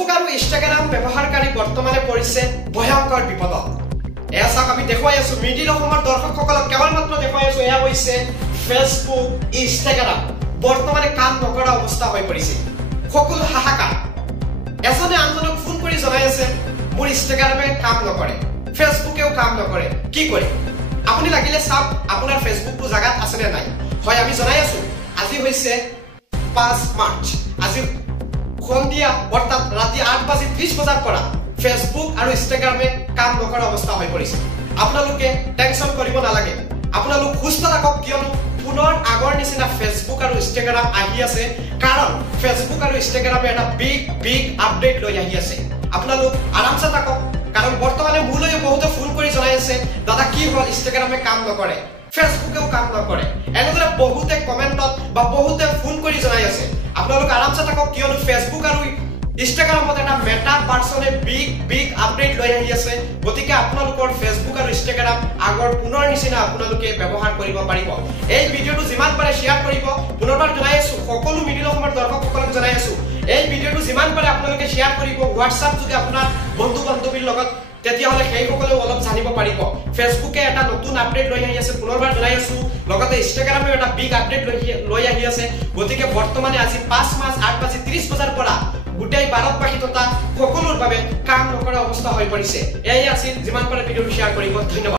Facebook আৰু Instagram ব্যৱহাৰকাৰী বৰ্তমানে পৰিছে ভয়ংকৰ বিপদত এয়া চাওক আমি দেখুৱাই আছো মিডিল অসমৰ দৰ্শকসকলক কেৱল মাত্ৰ দেখুৱাই আছো এয়া হৈছে ফেসবুক ইনষ্টাগ্ৰাম বৰ্তমানে কাম নকৰা অৱস্থা হৈ পৰিছে সকলো হাহাকাৰ এজনে আনজনক ফোন কৰি জনাই আছে মোৰ ইনষ্টাগ্ৰামে কাম নকৰে ফেসবুকেও কাম নকৰে কি কৰে আপুনি লাগিলে চাওক আপোনাৰ ফেসবুকটো জাগাত আছে নে নাই হয় আমি জনাই আছো আজি হৈছে 5 মাৰ্চ আজি সন্ধিয়া অৰ্থাৎ ৰাতি 8:30 বজাৰ পৰা ফেসবুক আৰু ইনষ্টাগ্ৰামে কাম নকৰা অৱস্থা হৈ পৰিছে আপোনালোকে টেনচন কৰিব নালাগে আপোনালোক সুস্থ থাকক কিয়নো পুনৰ আগৰ নিচিনা ফেসবুক আৰু ইনষ্টাগ্ৰাম আহি আছে কাৰণ ফেসবুক আৰু ইনষ্টাগ্ৰামে এটা বিগ আপডেট লৈ আহি আছে আপোনালোক আৰামছে থাকক কাৰণ বৰ্তমানে মোলৈ বহুত ফোন কৰি জনাই আছে দাদা কি হ'ল ইনষ্টাগ্ৰামে কাম নকৰে ফেসবুকেও কাম নকৰে এনেদৰে বহুতে কমেন্টত বা বহুতে ফোন কৰি জনাই আছে আপোনালোক আৰামছে থাকক কিয়নো ফেসবুক আৰু ইনষ্টাগ্ৰামত এটা মেটা পাৰ্সনে বিগ আপডেট লৈ আহি আছে গতিকে আপোনালোকৰ ফেসবুক আৰু ইনষ্টাগ্ৰাম আগৰ পুনৰ নিচিনা আপোনালোকে ব্যৱহাৰ কৰিব পাৰিব এই ভিডিঅটো যিমান পাৰে শেয়াৰ কৰিব পুনৰবাৰ জনাই আছো সকলো মিডিল অসমৰ দৰ্শকসকলক জনাই আছো এই ভিডিঅটো যিমান পাৰে আপোনালোকে শেয়াৰ কৰিব হোৱাটছআপ যদি আপোনাৰ বন্ধু বান্ধৱীৰ লগত তেতিয়া হলে সেই সকলে অলপ জানিব পাৰিব ফেসবুকে এটা নতুন আপডেট লৈ আহি আছে পুনৰবাৰ জনাই আছো লগতে ইনষ্টাগ্ৰামে এটা বিগ আপডেট লৈ আহি আছে গতিকে বৰ্তমানে আজি 5 মাৰ্চ 8:30 বজাৰ পৰা গোটেই ভাৰতবাসী তথা সকলোৰ বাবে কাম নকৰা অৱস্থা হৈ পৰিছে এয়াই আছিল যিমান পাৰে ভিডিঅটো শেয়াৰ কৰিব ধন্যবাদ